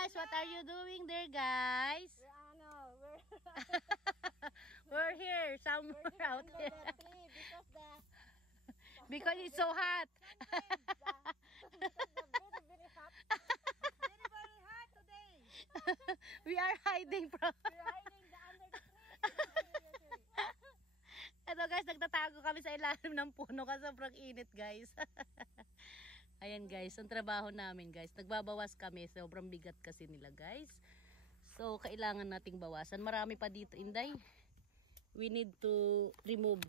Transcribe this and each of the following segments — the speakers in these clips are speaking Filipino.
guys, what are you doing there, guys? We're here, somewhere out here. Because it's so hot. Very hot today. We are hiding from... We're hiding under the tree. Ito guys, nagtatago kami sa ilalim ng puno kasi sobrang init guys. Ayan guys, ang trabaho namin guys. Nagbabawas kami, sobrang bigat kasi nila guys. So, kailangan nating bawasan. Marami pa dito, Inday. We need to remove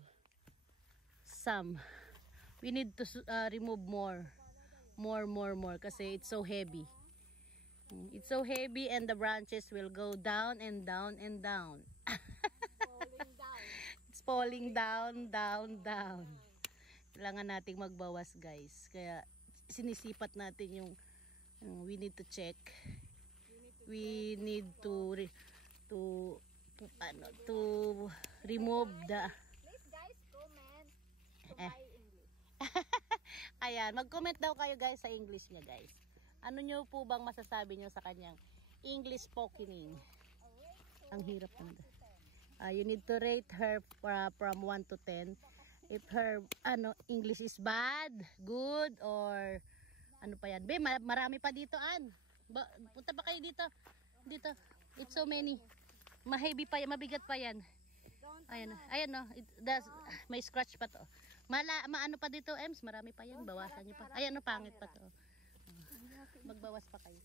some. We need to remove more. More. Kasi it's so heavy. It's so heavy and the branches will go down and down and down. Falling down. It's falling down. Kailangan nating magbawas guys. Kaya sinisipat natin yung we need to check. We need to remove the... Please guys, comment to my English. Ayan, mag-comment daw kayo guys sa English niya guys. Ano nyo po bang masasabi nyo sa kanyang English spokening? Ang hirap naman. You need to rate her from 1 to 10. If her English is bad, good, or ano pa yan. Be, marami pa dito, An. Punta pa kayo dito. Dito. It's so many. Maheavy pa yan, mabigat pa yan. Ayan no. May scratch pa to. Maano pa dito, Ems? Marami pa yan. Bawasan nyo pa. Ayan no, pangit pa to. Magbawas pa kayo.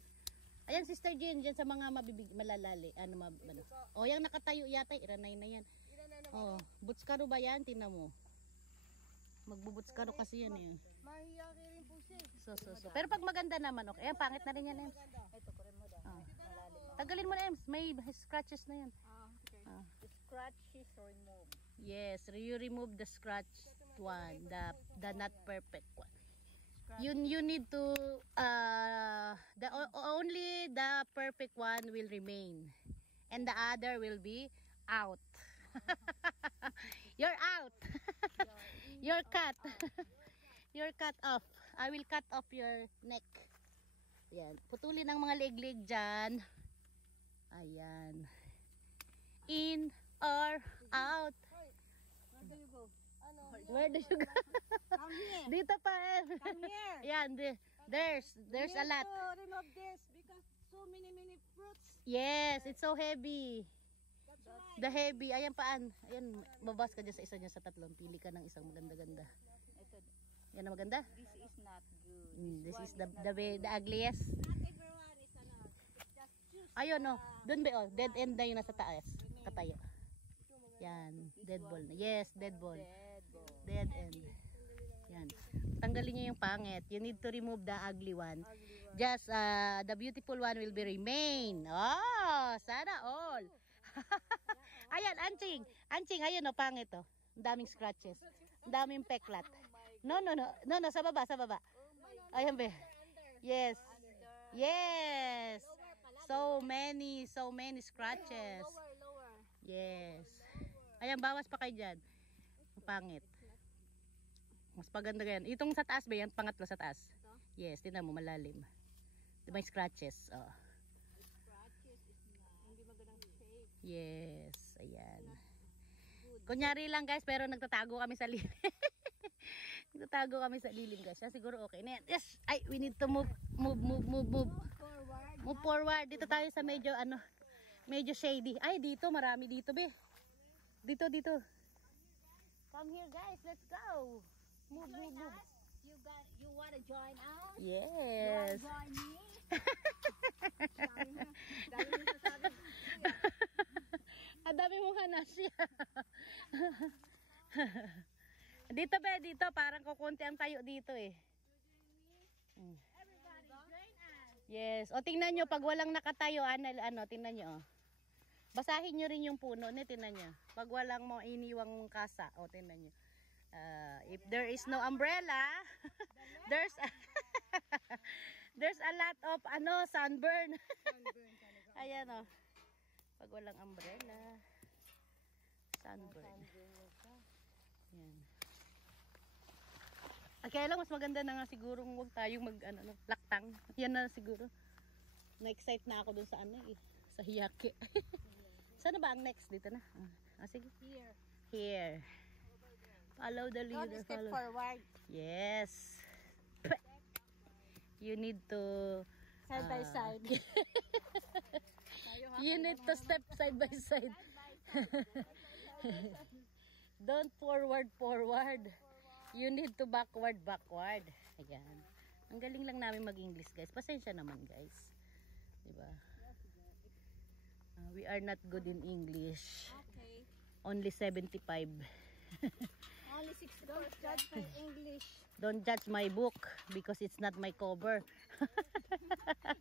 Ayan, Sister Jean, dyan sa mga malalali. O, yung nakatayo yata, iranay na yan. O, butskaro ba yan? Tingnan mo. Magbubutskaro kasi yan eh. Mahiyaki rin po siya. So. Pero pag maganda naman, okay. Ayan, pangit na rin yan, Ems. Ito, kurin mo daw. Tagalin mo na, Ems. May scratches na yan. Okay. Scratches remove. Yes, you remove the scratch one, the not perfect one. You need to only the perfect one will remain and the other will be out. You're out. You're cut. You're cut off. I will cut off your neck. Yan, putulin ang mga leg-leg dyan. Ayan. In or out. Where do you go? Where do you go? Come here. Dito pa eh. Come here. Yan, there's a lot. To remove this because so many fruits. Yes, it's so heavy. That's right. The heavy. Ayan paan. Ayan, mabas ka dyan sa isa niya sa tatlong. Pili ka ng isang maganda-ganda. Ito, Yan na maganda? this is not good. This is the ugliest. Not everyone is enough. It's just choose. Ayun no. Doon ba oh, dead end na yung nasa taas. Katayo. Yan, dead ball na. Yes, dead ball. Dead end. Yan. Tanggalin niyo yung pangit. You need to remove the ugly one. Just the beautiful one will be remain. Oh, sana all. Ayan, anching. Ayun no, pangit oh. Ang daming scratches. Ang daming peklat. No, sa baba. Ayan be. Yes. So many scratches. Lower. Yes. Ayan, bawas pa kayo dyan. Ang pangit. Mas paganda yan. Itong sa taas ba yan? Pangatlo sa taas. Yes, tingnan mo, malalim. May scratches. Oh. Scratches is hindi magandang shape. Yes, ayan. Kunyari lang guys, pero nagtatago kami sa lilim. Nagtatago kami sa lilim guys. Yan, siguro okay na yan. Yes! Ay, we need to move. Forward. Move forward. Dito tayo sa medyo shady. Ay, dito. Marami dito, be. Dito. Come here, guys. Let's go. Move. You wanna join us? Yes. You wanna join me? Dami mo sasabi. Ang dami mong hanasya. Dito, be. Dito. Parang kukunti ang tayo dito, eh. Everybody join us. Yes. O, tingnan nyo. Pag walang nakatayo, tingnan nyo, oh. Basahin nyo rin yung puno, tingnan nyo. Pag walang mo iniwang kasa, o tingnan nyo. If there is no umbrella, there's a lot of sunburn. Ayan o. Pag walang umbrella, sunburn. Ayan. Kaya lang mas maganda na nga siguro huwag tayong laktang. Yan na siguro. Na-excite na ako dun sa ano eh. Sa Hiyake. Sana ba ang next? Dito na. Sige. Here. Here. Follow the Don't leader. step Follow. forward. Yes. You need to Side by side. you need to step side by side. Don't forward. You need to backward. Ayan. Ang galing lang namin mag-English, guys. Pasensya naman, guys. Diba? We are not good in English. Okay. Only 75. Only 60%. Don't judge my English. Don't judge my book because it's not my cover.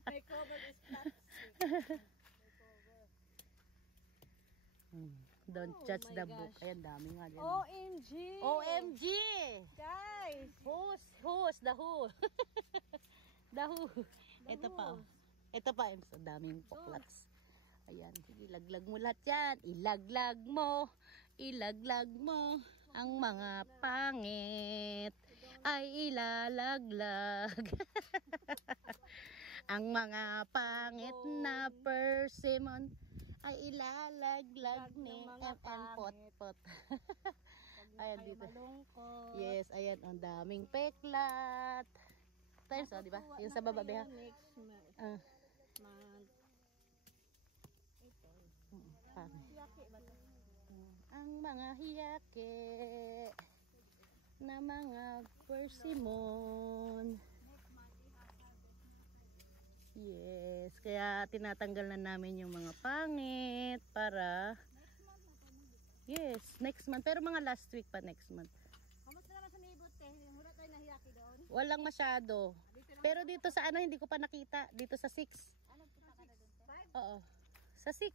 My cover is plastic. Don't Oh judge my the gosh. book. Ayan, dami nga dyan. OMG. OMG! Guys. Who's the who? The who. Ito pa. Ito pa. So, daming poklats. Ayan. Sige, ilaglag mo lahat yan. Ilaglag mo. Ang mga pangit ay ilalaglag. Ang mga pangit na persimmon ay ilalaglag ni pot. Ayan dito. Malungkot. Yes, ayan, ang daming peklat. Tayo sa, di ba? Yung sa baba, beha. Next month. Month. Ito. Yaki ba ito? Ang mga hiyake na mga persimmon. Yes, kaya tinatanggal na namin yung mga pangit para yes, next month. Pero mga last week pa next month. Kamusta naman sa neighbor te? Wala tayo nahiyaki doon. Walang masyado. Pero dito sa ano, hindi ko pa nakita. Dito sa 6. Ano punta ka na doon te? Oo. Sa 6. 5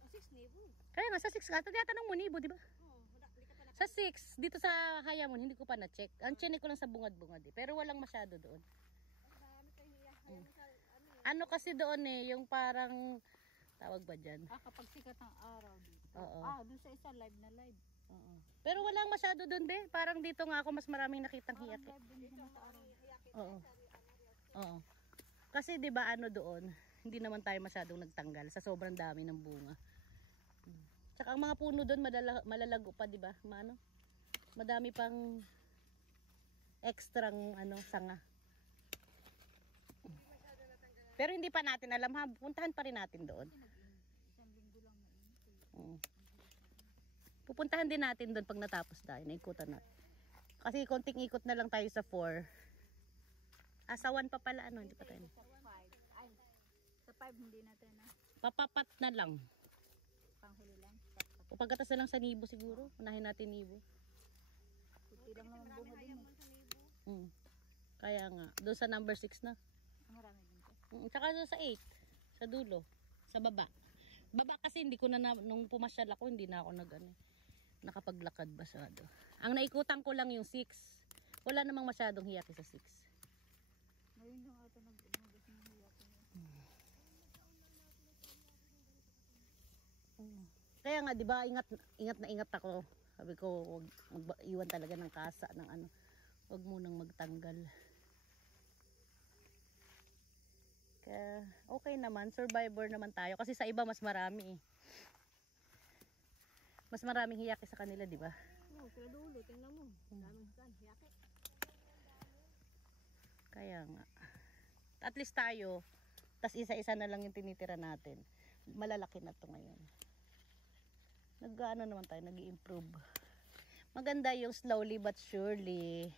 o 6 neighbor. Kaya nga, sa 6 ka. Tinatanong mo, Nibo, di ba? Oo, wala ka pa na. Sa 6, dito sa Hayamon, hindi ko pa na-check. Ang chinik ko lang sa bungad-bungad eh. Pero walang masyado doon. Marami tayo hiyaki. Ano kasi doon eh, yung parang, tawag ba dyan? Kapag sikat ng araw dito. Oo. Doon sa isa live na live. Oo. Pero walang masyado doon be. Parang dito nga ako mas maraming nakitang hiyake. Live din sa araw. Oo. Oo. Kasi 'di ba ano doon, hindi naman tayo masyadong nagtanggal sa sobrang dami ng bunga. Tsaka ang mga puno doon malalago pa, 'di ba? Maano? Madami pang extrang ano sanga. Pero hindi pa natin alam ha, puntahan pa rin natin doon. Isang linggo lang mainit. Oo. Pupuntahan din natin doon pag natapos tayo, naikutan natin. Kasi konting ikot na lang tayo sa 4. Sa 1 pa pala, ano, hindi pa tayo. Sa 5. Ay, sa 5 hindi natin na. Papapat na lang. Panghuli lang. O pagkatas na lang sa Nibo siguro. Unahin natin Nibo. Kunti lang naman bunga din. Kaya nga, doon sa number 6 na. Ang marami din to. Tsaka doon sa 8. Sa dulo. Sa baba. Baba kasi hindi ko na, nung pumasyal ako, hindi na ako nakapaglakad masyado. Ang naikutan ko lang yung 6. Wala namang masyadong hiyaki sa 6. Ngayon yung ata nag-umagas ng hiyaki. Kaya nga, di ba, ingat ako. Sabi ko, huwag iwan talaga ng kasa ng ano. Huwag munang magtanggal. Kaya, okay naman. Survivor naman tayo. Kasi sa iba, mas marami eh. Mas maraming hiyaki sa kanila, di ba? Oo, sa dulo, tingnan mo. Daming kan, hiyaki. Kaya nga. At least tayo, tas isa-isa na lang yung tinitira natin. Malalaki na to ngayon. Nag-ano naman tayo, nag-i-improve. Maganda yung slowly but surely.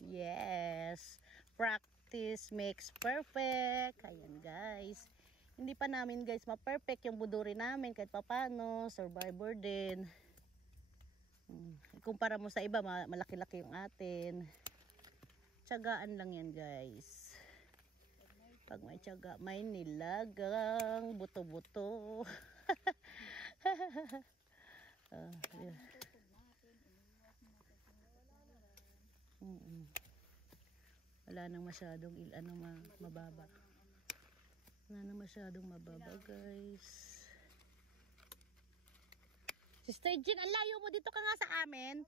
Yes. Practice makes perfect. Ayan guys. Hindi pa namin guys ma-perfect yung buduri namin kahit papano. Survivor din. Kumpara mo sa iba, malaki-laki yung atin. Tiyagaan lang yan guys. Pag may tiyaga, may nilagang buto-buto. Yeah. Wala nang masyadong mababa. Wala nang masyadong mababa guys. Sister Jean, ang layo mo, dito ka nga sa amin.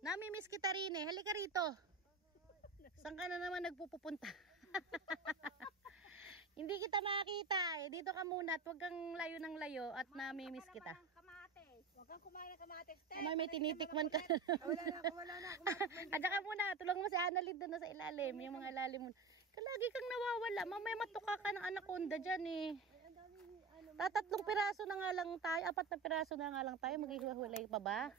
Nami-miss kita rin eh. Halika rito. Saan ka na naman nagpupunta? nakakita eh. Dito ka muna at huwag kang layo ng layo at namimiss kita. Kamates. Huwag kang kumain ng kamates. May tinitikman ka. Wala na ako, wala na ako. At saka muna, tulungan mo si Annalyn doon sa ilalim. Yung mga ilalim mo. Lagi kang nawawala. Mamaya matuka ka ng anaconda dyan eh. Tatlong piraso na nga lang tayo. 4 na piraso na nga lang tayo. Maghihiwalay pa ba?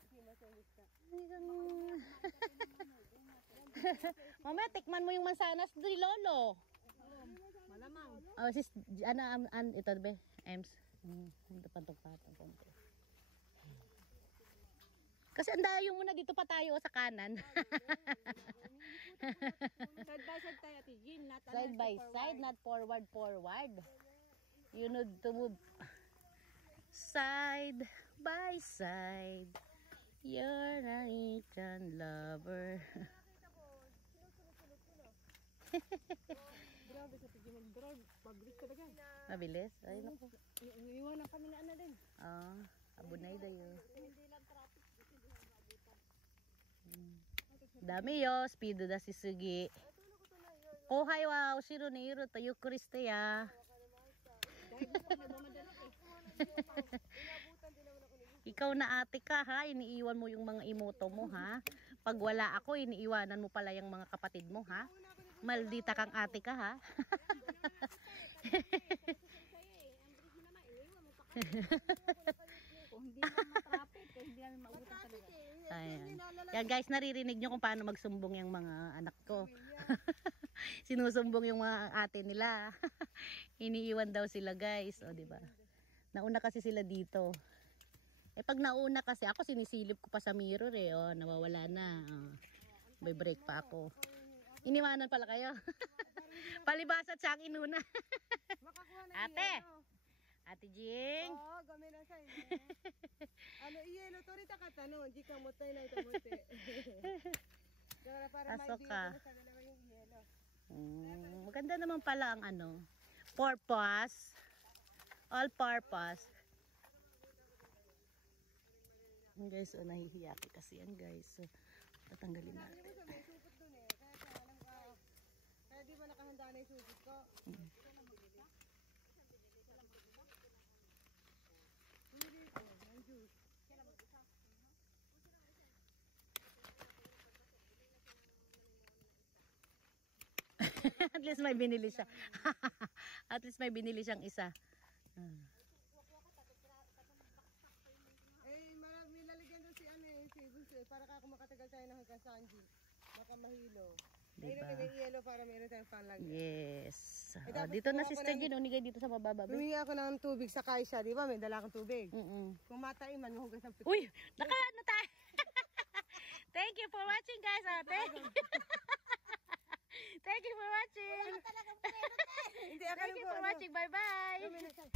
Mamaya tikman mo yung mansanas doon, Lolo. Malamang. Oh, sis, ito ba? Ems. Hindi pa patong konti. Kasi andayo muna dito pa tayo sa kanan. Side by side tayo, Ate Jean. Side by side, not forward. You need to move side by side. You're an Asian lover. Grabe sa Ate Jean mag-drive. Pag-drive talaga. Mabilis? Ay, naku. Iiwanan kami na din. Ah, abunay dayo. Hindi lang traffic. Dami yo, speedo da si Sugi. Oh, hi, wow, shiro ni Iro, tayo Kriste ya. Ikaw na ate ka ha, iniiwan mo yung mga imoto mo ha. Pag wala ako, iniiwanan mo pala yung mga kapatid mo ha. Maldita kang ate ka ha. Kung hindi naman matraffic, hindi namin mauutang talaga. Ayan. Yan guys, naririnig nyo kung paano magsumbong yung mga anak ko. Sinusumbong yung mga ate nila. Iniiwan daw sila guys. O diba? Nauna kasi sila dito. Eh pag nauna kasi ako, sinisilip ko pa sa mirror eh. O, nawawala na. O, may break pa ako. Iniwanan pala kayo. Palibasa at siyang inuna. Ate! Ate Jing! Oo, gamay na sa inyo. Ano, iyelo to rin takatano. Hindi ka mutay na ito muti. Para Pasok may ka. bigay sa dalawa yung iyelo. Maganda naman pala ang ano. Purpose. All purpose. Yan guys, so nahihiya ko kasi yan guys. So, tatanggalin natin. Sabi mo sa may supot dun eh. Kaya alam ka. Kaya di ba nakahanda na yung supot ko? Bumili ko ng juice. At least may binili siya. At least may binili siyang isa. Eh, may lalagyan doon si ano eh, si Bunso para ka kung makatagal tayo ng hanggang Sanji. Baka mahilo. Diba? Ayun, may yellow para meron tayong panlagyan. Yes. dapat Dito na kumuha si ko Sister ng- Jean. Unigay dito sa mababa. Bumili ako ng tubig sa Kaisha, di ba? May dala akong tubig. Mm-mm. Kung mataiman, mahugas ng pito. Uy! Nakaano tayo? Thank you for watching guys. Thank you for watching. Hindi, Thank you for watching. Bye-bye.